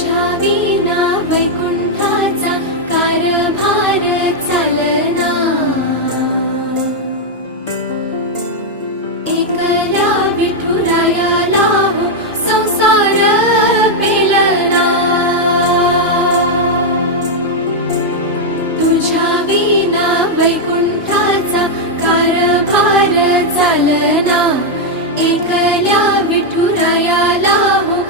तुझ्या विना वैकुंठाचा कारभार चालना, एकल्या विठुरायाला हो संसार पेलना। तुझ्या विना वैकुंठाचा कारभार चालना, एकल्या विठुरायाला हो